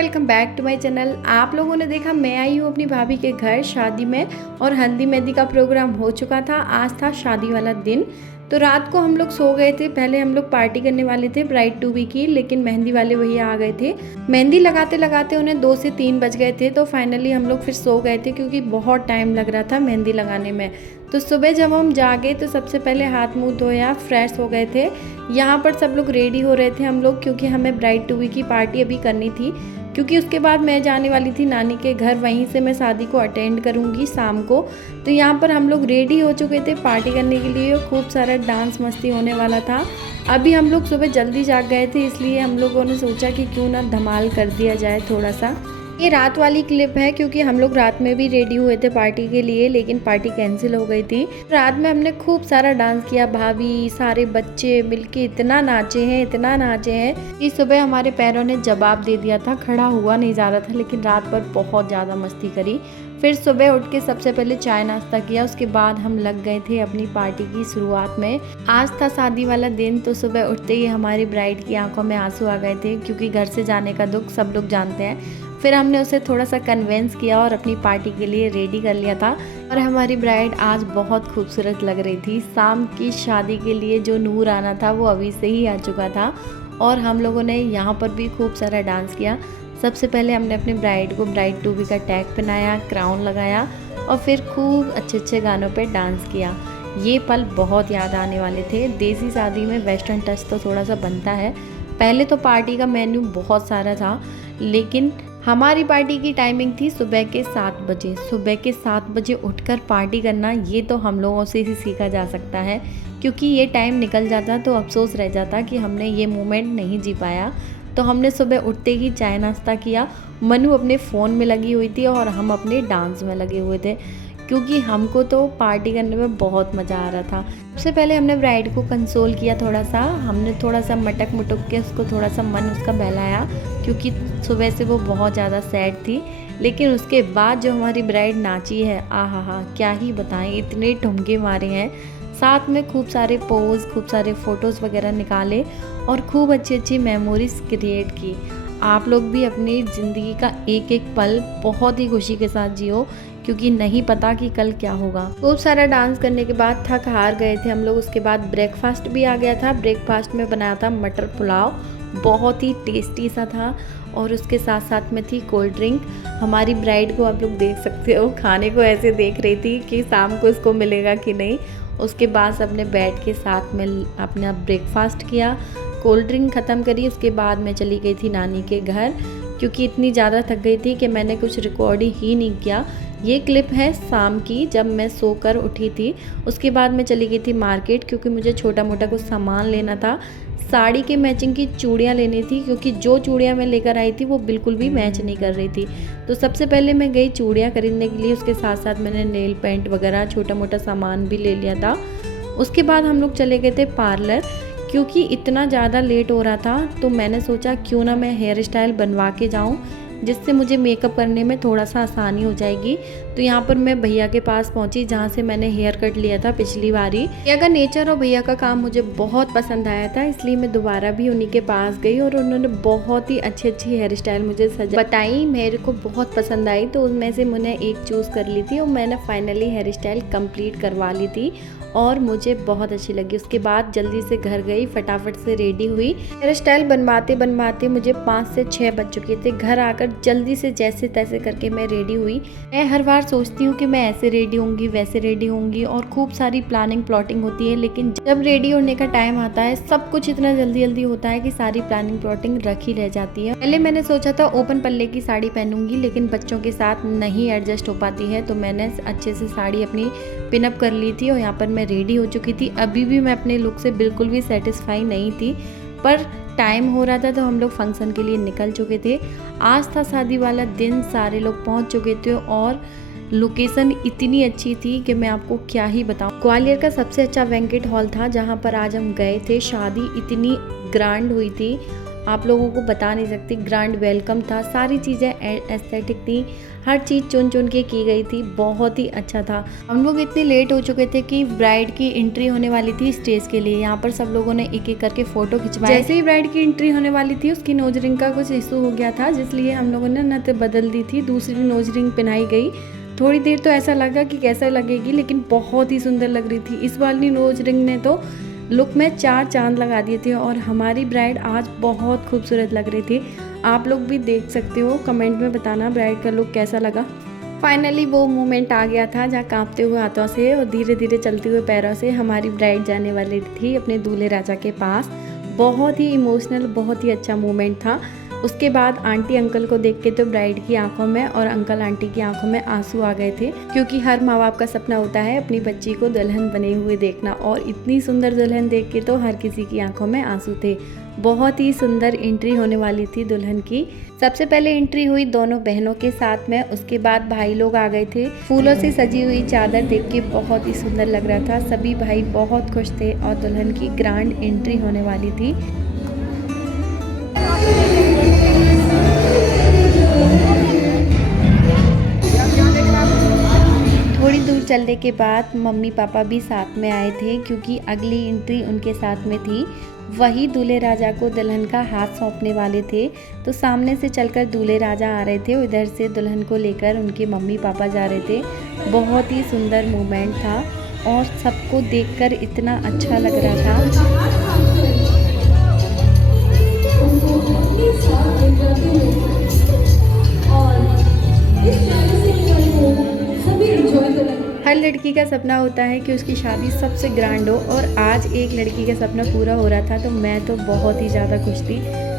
Welcome back to my channel. आप लोगों ने देखा मैं आई हूँ अपनी भाभी के घर शादी में और हल्दी मेहंदी का प्रोग्राम हो चुका था। आज था शादी वाला दिन, तो रात को हम लोग सो गए थे। पहले हम लोग पार्टी करने वाले थे ब्राइड टू बी की, लेकिन मेहंदी वाले भैया आ गए थे। मेहंदी लगाते लगाते उन्हें 2 से 3 बज गए थे, तो फाइनली हम लोग फिर सो गए थे क्योंकि बहुत टाइम लग रहा था मेहंदी लगाने में। तो सुबह जब हम जागे तो सबसे पहले हाथ मुंह धोया, फ्रेश हो गए थे। यहाँ पर सब लोग रेडी हो रहे थे हम लोग, क्योंकि हमें ब्राइड टू बी की पार्टी अभी करनी थी, क्योंकि उसके बाद मैं जाने वाली थी नानी के घर, वहीं से मैं शादी को अटेंड करूँगी शाम को। तो यहाँ पर हम लोग रेडी हो चुके थे पार्टी करने के लिए। खूब सारा डांस मस्ती होने वाला था। अभी हम लोग सुबह जल्दी जाग गए थे, इसलिए हम लोगों ने सोचा कि क्यों ना धमाल कर दिया जाए थोड़ा सा। ये रात वाली क्लिप है, क्योंकि हम लोग रात में भी रेडी हुए थे पार्टी के लिए, लेकिन पार्टी कैंसिल हो गई थी। रात में हमने खूब सारा डांस किया, भाभी सारे बच्चे मिलके इतना नाचे हैं कि सुबह हमारे पैरों ने जवाब दे दिया था। खड़ा हुआ नहीं जा रहा था, लेकिन रात भर बहुत ज़्यादा मस्ती करी। फिर सुबह उठ के सबसे पहले चाय नाश्ता किया, उसके बाद हम लग गए थे अपनी पार्टी की शुरुआत में। आज था शादी वाला दिन, तो सुबह उठते ही हमारी ब्राइड की आंखों में आंसू आ गए थे, क्योंकि घर से जाने का दुख सब लोग जानते हैं। फिर हमने उसे थोड़ा सा कन्विंस किया और अपनी पार्टी के लिए रेडी कर लिया था। और हमारी ब्राइड आज बहुत खूबसूरत लग रही थी। शाम की शादी के लिए जो नूर आना था वो अभी से ही आ चुका था। और हम लोगों ने यहाँ पर भी खूब सारा डांस किया। सबसे पहले हमने अपनी ब्राइड को ब्राइड टू बी का टैग पहनाया, क्राउन लगाया और फिर खूब अच्छे अच्छे गानों पे डांस किया। ये पल बहुत याद आने वाले थे। देसी शादी में वेस्टर्न टच तो थोड़ा सा बनता है। पहले तो पार्टी का मेन्यू बहुत सारा था, लेकिन हमारी पार्टी की टाइमिंग थी सुबह के 7 बजे। सुबह के 7 बजे उठकर पार्टी करना, ये तो हम लोगों से ही सीखा जा सकता है, क्योंकि ये टाइम निकल जाता तो अफसोस रह जाता कि हमने ये मोमेंट नहीं जी पाया। तो हमने सुबह उठते ही चाय नाश्ता किया। मनु अपने फ़ोन में लगी हुई थी और हम अपने डांस में लगे हुए थे, क्योंकि हमको तो पार्टी करने में बहुत मज़ा आ रहा था। सबसे पहले हमने ब्राइड को कंसोल किया थोड़ा सा। हमने थोड़ा सा मटक मुटक के उसको थोड़ा सा मन उसका बहलाया, क्योंकि सुबह से वो बहुत ज़्यादा सैड थी। लेकिन उसके बाद जो हमारी ब्राइड नाची है, आहा क्या ही बताएं, इतने ठुमके मारे हैं। साथ में खूब सारे पोज, खूब सारे फ़ोटोज़ वगैरह निकाले और खूब अच्छी अच्छी मेमोरीज क्रिएट की। आप लोग भी अपनी ज़िंदगी का एक एक पल बहुत ही खुशी के साथ जियो, क्योंकि नहीं पता कि कल क्या होगा। खूब सारा डांस करने के बाद थक हार गए थे हम लोग। उसके बाद ब्रेकफास्ट भी आ गया था। ब्रेकफास्ट में बनाया था मटर पुलाव, बहुत ही टेस्टी सा था। और उसके साथ साथ में थी कोल्ड ड्रिंक। हमारी ब्राइड को आप लोग देख सकते हो, खाने को ऐसे देख रही थी कि शाम को इसको मिलेगा कि नहीं। उसके बाद सबने बैठ के साथ में अपना ब्रेकफास्ट किया, कोल्ड ड्रिंक ख़त्म करी। उसके बाद मैं चली गई थी नानी के घर, क्योंकि इतनी ज़्यादा थक गई थी कि मैंने कुछ रिकॉर्ड ही नहीं किया। ये क्लिप है शाम की, जब मैं सोकर उठी थी। उसके बाद मैं चली गई थी मार्केट, क्योंकि मुझे छोटा मोटा कुछ सामान लेना था। साड़ी के मैचिंग की चूड़ियाँ लेनी थी, क्योंकि जो चूड़ियाँ मैं लेकर आई थी वो बिल्कुल भी मैच नहीं कर रही थी। तो सबसे पहले मैं गई चूड़ियाँ खरीदने के लिए। उसके साथ साथ मैंने नेल पेंट वगैरह छोटा मोटा सामान भी ले लिया था। उसके बाद हम लोग चले गए थे पार्लर, क्योंकि इतना ज़्यादा लेट हो रहा था। तो मैंने सोचा क्यों ना मैं हेयर स्टाइल बनवा के जाऊँ, जिससे मुझे मेकअप करने में थोड़ा सा आसानी हो जाएगी। तो यहाँ पर मैं भैया के पास पहुँची, जहाँ से मैंने हेयर कट लिया था पिछली बारी। भैया का नेचर और भैया का काम मुझे बहुत पसंद आया था, इसलिए मैं दोबारा भी उन्हीं के पास गई और उन्होंने बहुत ही अच्छी अच्छी हेयर स्टाइल मुझे बताई। मेरे को बहुत पसंद आई, तो उनमें से मैंने एक चूज़ कर ली थी और मैंने फाइनली हेयर स्टाइल कंप्लीट करवा ली थी और मुझे बहुत अच्छी लगी। उसके बाद जल्दी से घर गई, फटाफट से रेडी हुई। हेयर स्टाइल बनवाते बनवाते मुझे 5 से 6 बज चुके थे। घर आकर जल्दी से जैसे तैसे करके मैं रेडी हुई। मैं हर बार सोचती हूँ कि मैं ऐसे रेडी होंगी, वैसे रेडी होंगी, और खूब सारी प्लानिंग प्लॉटिंग होती है, लेकिन जब रेडी होने का टाइम आता है सब कुछ इतना जल्दी जल्दी होता है कि सारी प्लानिंग प्लॉटिंग रखी रह जाती है। पहले मैंने सोचा था ओपन पल्ले की साड़ी पहनूंगी, लेकिन बच्चों के साथ नहीं एडजस्ट हो पाती है, तो मैंने अच्छे से साड़ी अपनी पिनअप कर ली थी और यहाँ पर मैं रेडी हो चुकी थी। अभी भी मैं अपने लुक से बिल्कुल भी सेटिस्फाई नहीं थी, पर टाइम हो रहा था तो हम लोग फंक्शन के लिए निकल चुके थे। आज था शादी वाला दिन, सारे लोग पहुंच चुके थे और लोकेशन इतनी अच्छी थी कि मैं आपको क्या ही बताऊं। ग्वालियर का सबसे अच्छा बैंक्वेट हॉल था जहां पर आज हम गए थे। शादी इतनी ग्रैंड हुई थी, आप लोगों को बता नहीं सकती, ग्रैंड वेलकम था, सारी चीज़ें एस्थेटिक थी, हर चीज़ चुन चुन के की गई थी, बहुत ही अच्छा था। हम लोग इतने लेट हो चुके थे कि ब्राइड की एंट्री होने वाली थी स्टेज के लिए। यहाँ पर सब लोगों ने एक एक करके फ़ोटो खिंचवाए। जैसे ही ब्राइड की एंट्री होने वाली थी उसकी नोज रिंग का कुछ इशू हो गया था, जिसलिए हम लोगों ने नथ बदल दी थी, दूसरी नोज रिंग पहनाई गई। थोड़ी देर तो ऐसा लगा कि कैसा लगेगी, लेकिन बहुत ही सुंदर लग रही थी। इस वाली नोज रिंग ने तो लुक में 4 चांद लगा दिए थे और हमारी ब्राइड आज बहुत खूबसूरत लग रही थी। आप लोग भी देख सकते हो, कमेंट में बताना ब्राइड का लुक कैसा लगा। फाइनली वो मोमेंट आ गया था जहाँ कांपते हुए हाथों से और धीरे धीरे चलते हुए पैरों से हमारी ब्राइड जाने वाली थी अपने दूल्हे राजा के पास। बहुत ही इमोशनल, बहुत ही अच्छा मोमेंट था। उसके बाद आंटी अंकल को देख के तो ब्राइड की आंखों में और अंकल आंटी की आंखों में आंसू आ गए थे, क्योंकि हर माँ बाप का सपना होता है अपनी बच्ची को दुल्हन बने हुए देखना, और इतनी सुंदर दुल्हन देख के तो हर किसी की आंखों में आंसू थे। बहुत ही सुंदर एंट्री होने वाली थी दुल्हन की। सबसे पहले एंट्री हुई दोनों बहनों के साथ में, उसके बाद भाई लोग आ गए थे। फूलों से सजी हुई चादर देख के बहुत ही सुंदर लग रहा था, सभी भाई बहुत खुश थे और दुल्हन की ग्रैंड एंट्री होने वाली थी। थोड़ी दूर चलने के बाद मम्मी पापा भी साथ में आए थे, क्योंकि अगली एंट्री उनके साथ में थी। वही दूल्हे राजा को दुल्हन का हाथ सौंपने वाले थे, तो सामने से चलकर दूल्हे राजा आ रहे थे, उधर से दुल्हन को लेकर उनके मम्मी पापा जा रहे थे। बहुत ही सुंदर मोमेंट था और सबको देखकर इतना अच्छा लग रहा था। हर लड़की का सपना होता है कि उसकी शादी सबसे ग्रैंड हो, और आज एक लड़की का सपना पूरा हो रहा था, तो मैं तो बहुत ही ज़्यादा खुश थी।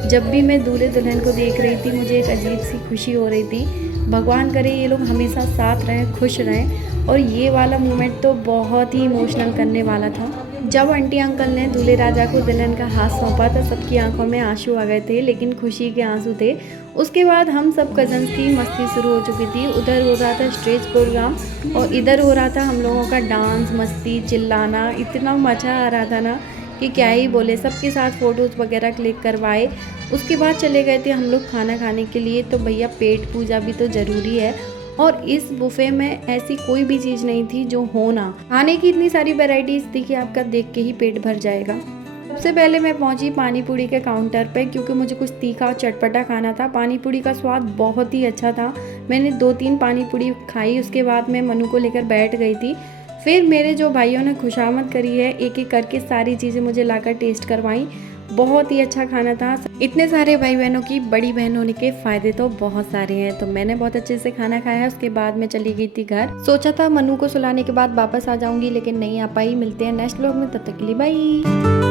जब भी मैं दूल्हे दुल्हन को देख रही थी मुझे एक अजीब सी खुशी हो रही थी। भगवान करे ये लोग हमेशा साथ रहें, खुश रहें। और ये वाला मोमेंट तो बहुत ही इमोशनल करने वाला था। जब आंटी अंकल ने दूल्हे राजा को दुल्हन का हाथ सौंपा तो सबकी आंखों में आंसू आ गए थे, लेकिन खुशी के आंसू थे। उसके बाद हम सब कज़न्स की मस्ती शुरू हो चुकी थी। उधर हो रहा था स्टेज प्रोग्राम और इधर हो रहा था हम लोगों का डांस, मस्ती, चिल्लाना। इतना मज़ा आ रहा था ना कि क्या ही बोले। सबके साथ फ़ोटोज़ वगैरह क्लिक करवाए। उसके बाद चले गए थे हम लोग खाना खाने के लिए। तो भैया पेट पूजा भी तो ज़रूरी है, और इस बुफे में ऐसी कोई भी चीज़ नहीं थी जो हो ना। खाने की इतनी सारी वैरायटीज़ थी कि आपका देख के ही पेट भर जाएगा। सबसे पहले मैं पहुंची पानी पूरी के काउंटर पे, क्योंकि मुझे कुछ तीखा और चटपटा खाना था। पानी पूरी का स्वाद बहुत ही अच्छा था। मैंने 2-3 पानी पूरी खाई, उसके बाद मैं मनु को लेकर बैठ गई थी। फिर मेरे जो भाइयों ने खुशामद करी है, एक एक करके सारी चीज़ें मुझे लाकर टेस्ट करवाई। बहुत ही अच्छा खाना था। इतने सारे भाई बहनों की बड़ी बहन होने के फ़ायदे तो बहुत सारे हैं। तो मैंने बहुत अच्छे से खाना खाया। उसके बाद मैं चली गई थी घर। सोचा था मनु को सुलाने के बाद वापस आ जाऊंगी, लेकिन नहीं आ पाई। मिलते हैं नेक्स्ट व्लॉग में, तब तक के लिए बाय।